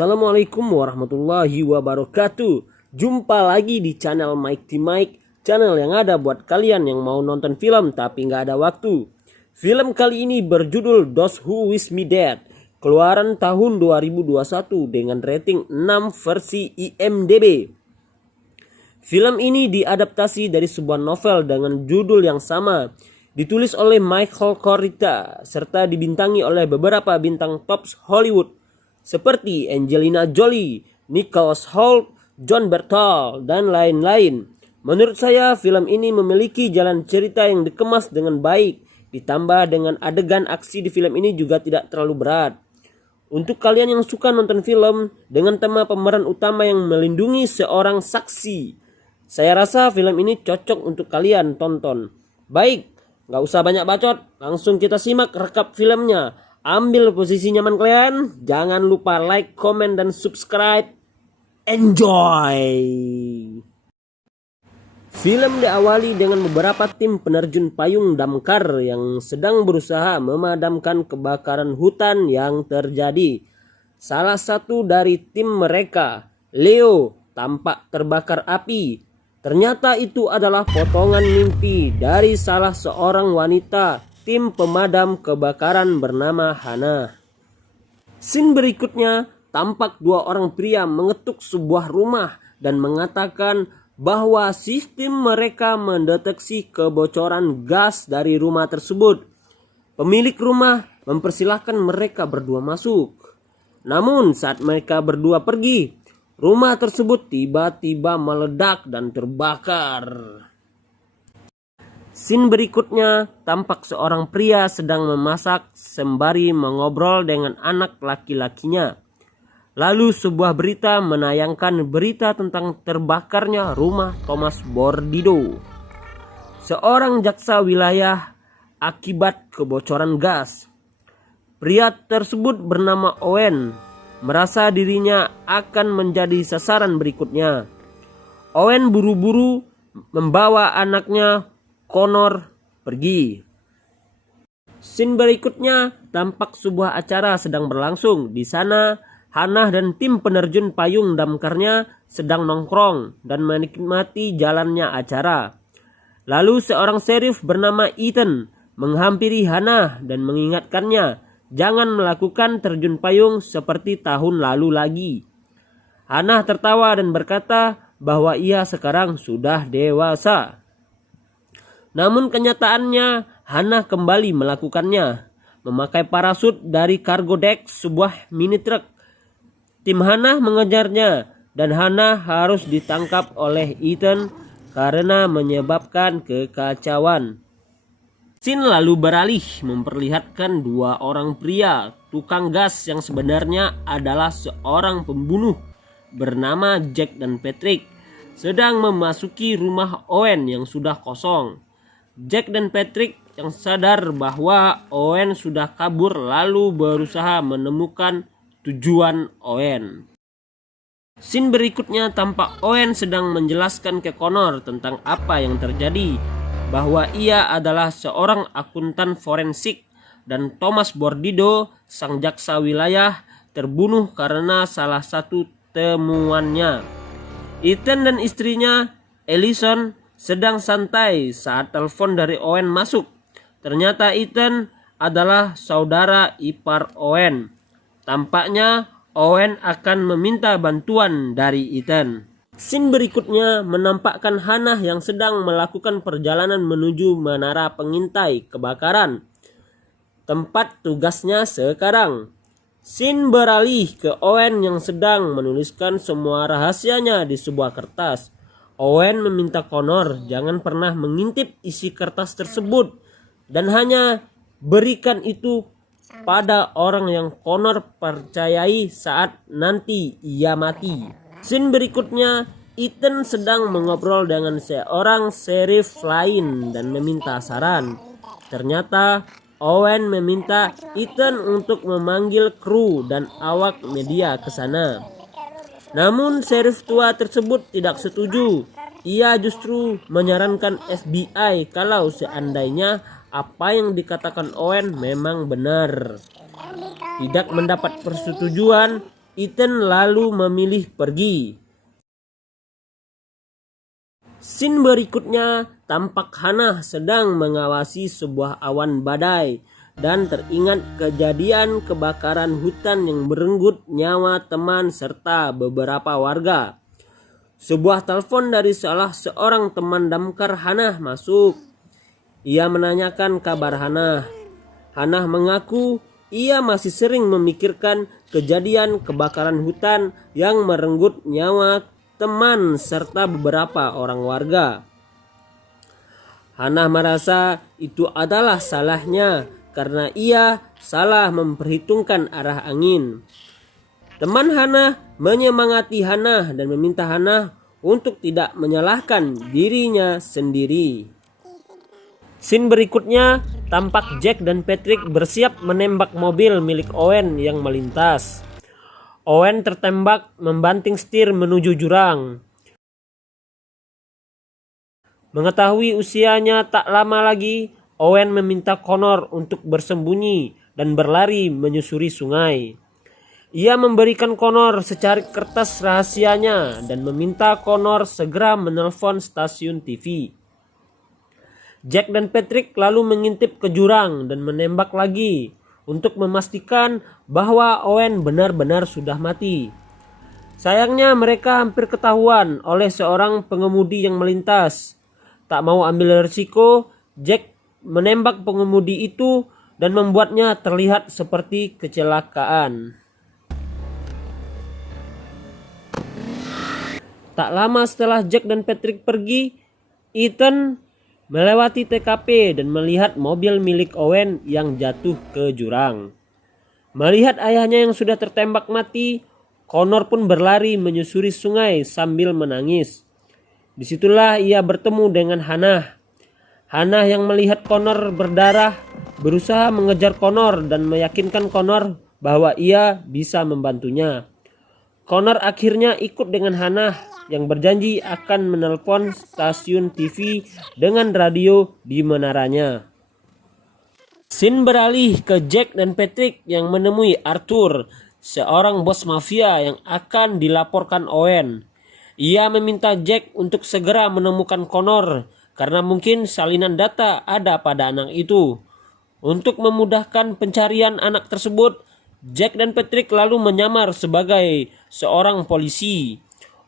Assalamualaikum warahmatullahi wabarakatuh. Jumpa lagi di channel Mike T Mike, channel yang ada buat kalian yang mau nonton film tapi nggak ada waktu. Film kali ini berjudul Those Who Wish Me Dead, keluaran tahun 2021 dengan rating 6 versi IMDb. Film ini diadaptasi dari sebuah novel dengan judul yang sama, ditulis oleh Michael Corita serta dibintangi oleh beberapa bintang top Hollywood seperti Angelina Jolie, Nicholas Hoult, John Bernthal, dan lain-lain. Menurut saya film ini memiliki jalan cerita yang dikemas dengan baik, ditambah dengan adegan aksi di film ini juga tidak terlalu berat. Untuk kalian yang suka nonton film dengan tema pemeran utama yang melindungi seorang saksi, saya rasa film ini cocok untuk kalian tonton. Baik, gak usah banyak bacot, langsung kita simak rekap filmnya. Ambil posisi nyaman kalian, jangan lupa like, komen, dan subscribe. Enjoy! Film diawali dengan beberapa tim penerjun payung damkar yang sedang berusaha memadamkan kebakaran hutan yang terjadi. Salah satu dari tim mereka, Leo, tampak terbakar api. Ternyata itu adalah potongan mimpi dari salah seorang wanita tim pemadam kebakaran bernama Hannah. Scene berikutnya tampak dua orang pria mengetuk sebuah rumah dan mengatakan bahwa sistem mereka mendeteksi kebocoran gas dari rumah tersebut. Pemilik rumah mempersilahkan mereka berdua masuk. Namun saat mereka berdua pergi, rumah tersebut tiba-tiba meledak dan terbakar. Scene berikutnya tampak seorang pria sedang memasak sembari mengobrol dengan anak laki-lakinya. Lalu sebuah berita menayangkan berita tentang terbakarnya rumah Thomas Bordido, seorang jaksa wilayah akibat kebocoran gas. Pria tersebut bernama Owen, merasa dirinya akan menjadi sasaran berikutnya. Owen buru-buru membawa anaknya Connor pergi. Scene berikutnya tampak sebuah acara sedang berlangsung. Di sana Hannah dan tim penerjun payung damkarnya sedang nongkrong dan menikmati jalannya acara. Lalu seorang sheriff bernama Ethan menghampiri Hannah dan mengingatkannya jangan melakukan terjun payung seperti tahun lalu lagi. Hannah tertawa dan berkata bahwa ia sekarang sudah dewasa. Namun kenyataannya Hannah kembali melakukannya, memakai parasut dari cargo deck sebuah mini truk. Tim Hannah mengejarnya dan Hannah harus ditangkap oleh Ethan karena menyebabkan kekacauan. Scene lalu beralih memperlihatkan dua orang pria tukang gas yang sebenarnya adalah seorang pembunuh bernama Jack dan Patrick sedang memasuki rumah Owen yang sudah kosong. Jack dan Patrick yang sadar bahwa Owen sudah kabur lalu berusaha menemukan tujuan Owen. Scene berikutnya tampak Owen sedang menjelaskan ke Connor tentang apa yang terjadi, bahwa ia adalah seorang akuntan forensik dan Thomas Bordido, sang jaksa wilayah, terbunuh karena salah satu temuannya. Ethan dan istrinya, Ellison, sedang santai saat telepon dari Owen masuk. Ternyata Ethan adalah saudara ipar Owen. Tampaknya Owen akan meminta bantuan dari Ethan. Scene berikutnya menampakkan Hannah yang sedang melakukan perjalanan menuju menara pengintai kebakaran, tempat tugasnya sekarang. Scene beralih ke Owen yang sedang menuliskan semua rahasianya di sebuah kertas. Owen meminta Connor jangan pernah mengintip isi kertas tersebut dan hanya berikan itu pada orang yang Connor percayai saat nanti ia mati. Scene berikutnya Ethan sedang mengobrol dengan seorang sheriff lain dan meminta saran. Ternyata Owen meminta Ethan untuk memanggil kru dan awak media ke sana. Namun sheriff tua tersebut tidak setuju. Ia justru menyarankan FBI kalau seandainya apa yang dikatakan Owen memang benar. Tidak mendapat persetujuan, Ethan lalu memilih pergi. Scene berikutnya tampak Hannah sedang mengawasi sebuah awan badai dan teringat kejadian kebakaran hutan yang merenggut nyawa teman serta beberapa warga. Sebuah telepon dari salah seorang teman damkar Hannah masuk. Ia menanyakan kabar Hannah. Hannah mengaku ia masih sering memikirkan kejadian kebakaran hutan yang merenggut nyawa teman serta beberapa orang warga. Hannah merasa itu adalah salahnya karena ia salah memperhitungkan arah angin. Teman Hannah menyemangati Hannah dan meminta Hannah untuk tidak menyalahkan dirinya sendiri. Scene berikutnya tampak Jack dan Patrick bersiap menembak mobil milik Owen yang melintas. Owen tertembak membanting setir menuju jurang. Mengetahui usianya tak lama lagi, Owen meminta Connor untuk bersembunyi dan berlari menyusuri sungai. Ia memberikan Connor secari kertas rahasianya dan meminta Connor segera menelpon stasiun TV. Jack dan Patrick lalu mengintip ke jurang dan menembak lagi untuk memastikan bahwa Owen benar-benar sudah mati. Sayangnya mereka hampir ketahuan oleh seorang pengemudi yang melintas. Tak mau ambil risiko, Jack menembak pengemudi itu dan membuatnya terlihat seperti kecelakaan. Tak lama setelah Jack dan Patrick pergi, Ethan melewati TKP dan melihat mobil milik Owen yang jatuh ke jurang. Melihat ayahnya yang sudah tertembak mati, Connor pun berlari menyusuri sungai sambil menangis. Disitulah ia bertemu dengan Hannah. Hannah yang melihat Connor berdarah berusaha mengejar Connor dan meyakinkan Connor bahwa ia bisa membantunya. Connor akhirnya ikut dengan Hannah yang berjanji akan menelpon stasiun TV dengan radio di menaranya. Scene beralih ke Jack dan Patrick yang menemui Arthur, seorang bos mafia yang akan dilaporkan Owen. Ia meminta Jack untuk segera menemukan Connor karena mungkin salinan data ada pada anak itu. Untuk memudahkan pencarian anak tersebut, Jack dan Patrick lalu menyamar sebagai seorang polisi.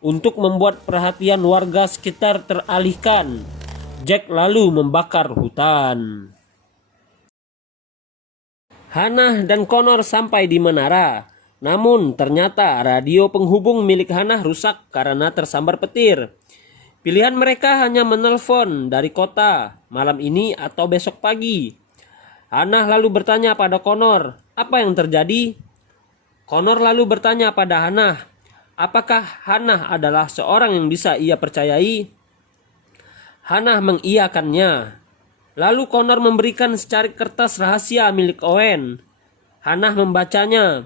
Untuk membuat perhatian warga sekitar teralihkan, Jack lalu membakar hutan. Hannah dan Connor sampai di menara. Namun ternyata radio penghubung milik Hannah rusak karena tersambar petir. Pilihan mereka hanya menelpon dari kota malam ini atau besok pagi. Hannah lalu bertanya pada Connor, apa yang terjadi? Connor lalu bertanya pada Hannah, apakah Hannah adalah seorang yang bisa ia percayai? Hannah mengiyakannya. Lalu Connor memberikan secari kertas rahasia milik Owen. Hannah membacanya.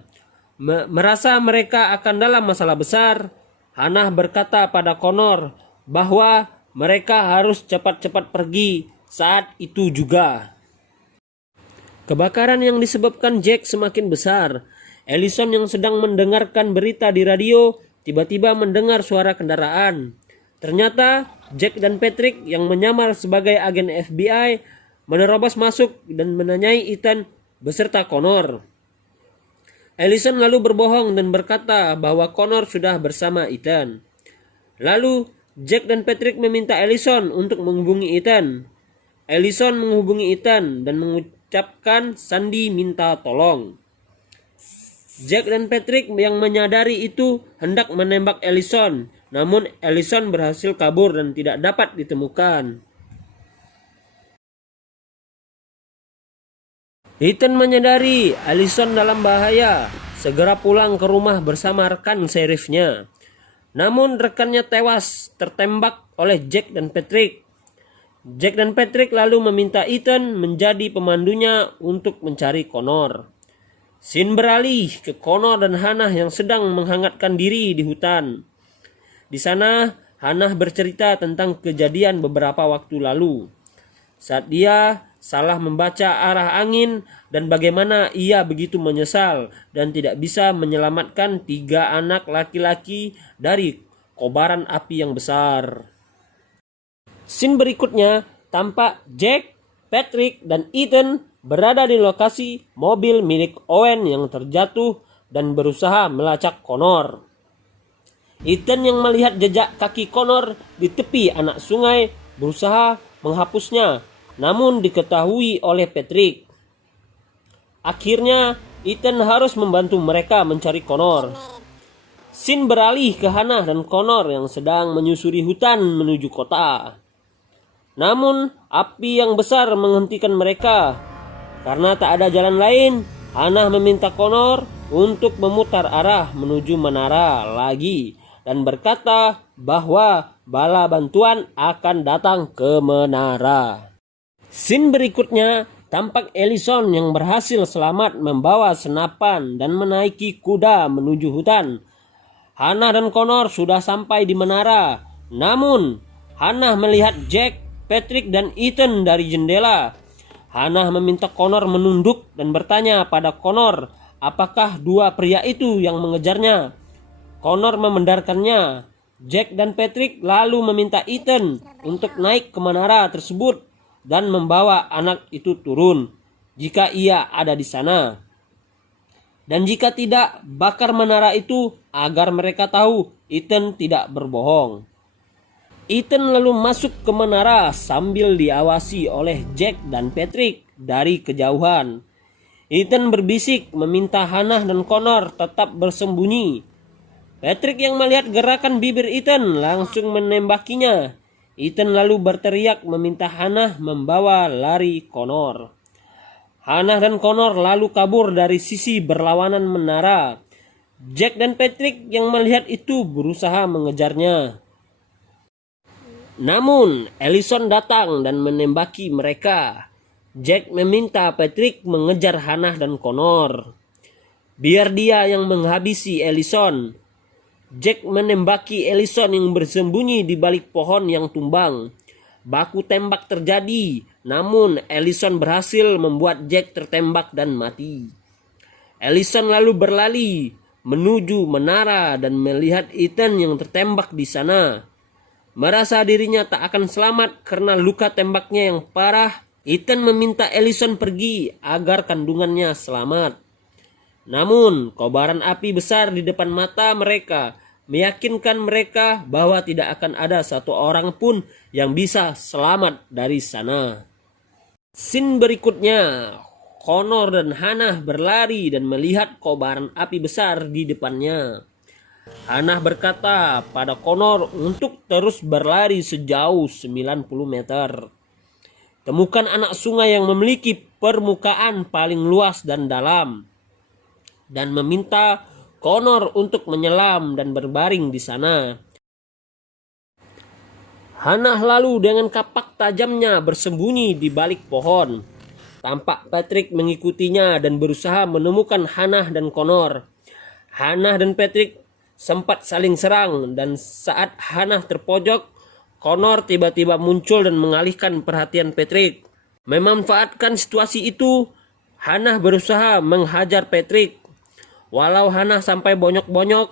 Merasa mereka akan dalam masalah besar, Hannah berkata pada Connor bahwa mereka harus cepat-cepat pergi saat itu juga. Kebakaran yang disebabkan Jack semakin besar. Ellison yang sedang mendengarkan berita di radio tiba-tiba mendengar suara kendaraan. Ternyata Jack dan Patrick yang menyamar sebagai agen FBI menerobos masuk dan menanyai Ethan beserta Connor. Ellison lalu berbohong dan berkata bahwa Connor sudah bersama Ethan. Lalu Jack dan Patrick meminta Ellison untuk menghubungi Ethan. Ellison menghubungi Ethan dan mengucapkan sandi minta tolong. Jack dan Patrick yang menyadari itu hendak menembak Ellison, namun Ellison berhasil kabur dan tidak dapat ditemukan. Ethan menyadari Ellison dalam bahaya, segera pulang ke rumah bersama rekan serifnya. Namun rekannya tewas tertembak oleh Jack dan Patrick. Jack dan Patrick lalu meminta Ethan menjadi pemandunya untuk mencari Connor. Scene beralih ke Connor dan Hannah yang sedang menghangatkan diri di hutan. Di sana Hannah bercerita tentang kejadian beberapa waktu lalu. Saat dia salah membaca arah angin, dan bagaimana ia begitu menyesal dan tidak bisa menyelamatkan 3 anak laki-laki dari kobaran api yang besar. Scene berikutnya tampak Jack, Patrick, dan Ethan berada di lokasi mobil milik Owen yang terjatuh dan berusaha melacak Connor. Ethan yang melihat jejak kaki Connor di tepi anak sungai berusaha menghapusnya, namun diketahui oleh Patrick. Akhirnya Ethan harus membantu mereka mencari Connor. Scene beralih ke Hannah dan Connor yang sedang menyusuri hutan menuju kota. Namun api yang besar menghentikan mereka. Karena tak ada jalan lain, Hannah meminta Connor untuk memutar arah menuju menara lagi dan berkata bahwa bala bantuan akan datang ke menara. Scene berikutnya tampak Ellison yang berhasil selamat membawa senapan dan menaiki kuda menuju hutan. Hannah dan Connor sudah sampai di menara. Namun Hannah melihat Jack, Patrick, dan Ethan dari jendela. Hannah meminta Connor menunduk dan bertanya pada Connor apakah 2 pria itu yang mengejarnya. Connor membenarkannya. Jack dan Patrick lalu meminta Ethan untuk naik ke menara tersebut dan membawa anak itu turun jika ia ada di sana. Dan jika tidak, bakar menara itu agar mereka tahu Ethan tidak berbohong. Ethan lalu masuk ke menara sambil diawasi oleh Jack dan Patrick dari kejauhan. Ethan berbisik meminta Hannah dan Connor tetap bersembunyi. Patrick yang melihat gerakan bibir Ethan langsung menembakinya. Ethan lalu berteriak meminta Hannah membawa lari Connor. Hannah dan Connor lalu kabur dari sisi berlawanan menara. Jack dan Patrick yang melihat itu berusaha mengejarnya. Namun Ellison datang dan menembaki mereka. Jack meminta Patrick mengejar Hannah dan Connor, biar dia yang menghabisi Ellison. Jack menembaki Ellison yang bersembunyi di balik pohon yang tumbang. Baku tembak terjadi, namun Ellison berhasil membuat Jack tertembak dan mati. Ellison lalu berlari menuju menara dan melihat Ethan yang tertembak di sana. Merasa dirinya tak akan selamat karena luka tembaknya yang parah, Ethan meminta Ellison pergi agar kandungannya selamat. Namun kobaran api besar di depan mata mereka meyakinkan mereka bahwa tidak akan ada satu orang pun yang bisa selamat dari sana. Scene berikutnya, Connor dan Hannah berlari dan melihat kobaran api besar di depannya. Hannah berkata pada Connor untuk terus berlari sejauh 90 meter. Temukan anak sungai yang memiliki permukaan paling luas dan dalam, dan meminta Connor untuk menyelam dan berbaring di sana. Hannah lalu dengan kapak tajamnya bersembunyi di balik pohon. Tampak Patrick mengikutinya dan berusaha menemukan Hannah dan Connor. Hannah dan Patrick sempat saling serang, dan saat Hannah terpojok, Connor tiba-tiba muncul dan mengalihkan perhatian Patrick. Memanfaatkan situasi itu, Hannah berusaha menghajar Patrick. Walau Hannah sampai bonyok-bonyok,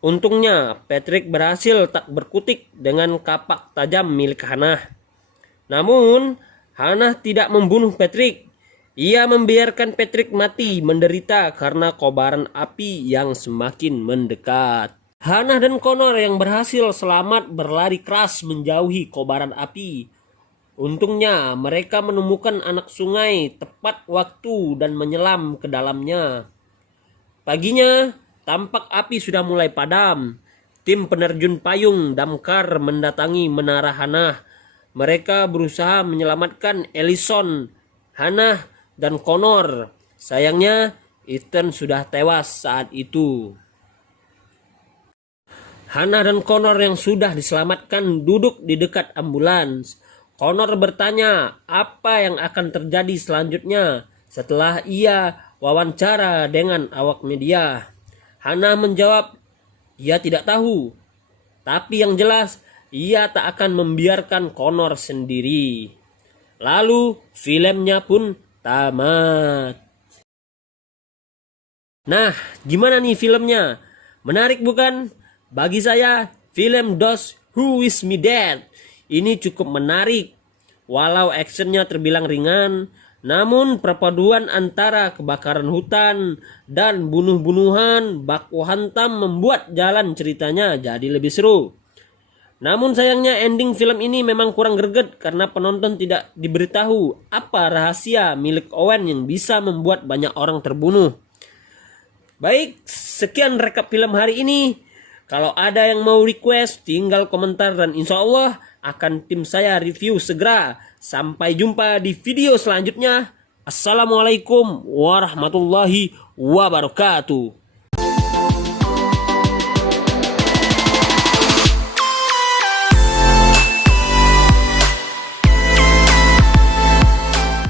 untungnya Patrick berhasil tak berkutik dengan kapak tajam milik Hannah. Namun, Hannah tidak membunuh Patrick. Ia membiarkan Patrick mati menderita karena kobaran api yang semakin mendekat. Hannah dan Connor yang berhasil selamat berlari keras menjauhi kobaran api. Untungnya mereka menemukan anak sungai tepat waktu dan menyelam ke dalamnya. Paginya tampak api sudah mulai padam. Tim penerjun payung damkar mendatangi menara Hannah. Mereka berusaha menyelamatkan Ellison, Hannah, dan Connor. Sayangnya Ethan sudah tewas saat itu. Hannah dan Connor yang sudah diselamatkan duduk di dekat ambulans. Connor bertanya apa yang akan terjadi selanjutnya setelah ia wawancara dengan awak media. Hannah menjawab ia tidak tahu, tapi yang jelas ia tak akan membiarkan Connor sendiri. Lalu filmnya pun tamat. Nah, gimana nih filmnya? Menarik bukan? Bagi saya, film Those Who Wish Me Dead ini cukup menarik. Walau actionnya terbilang ringan, namun perpaduan antara kebakaran hutan dan bunuh-bunuhan baku hantam membuat jalan ceritanya jadi lebih seru. Namun sayangnya ending film ini memang kurang greget karena penonton tidak diberitahu apa rahasia milik Owen yang bisa membuat banyak orang terbunuh. Baik, sekian rekap film hari ini. Kalau ada yang mau request, tinggal komentar dan insya Allah akan tim saya review segera. Sampai jumpa di video selanjutnya. Assalamualaikum warahmatullahi wabarakatuh.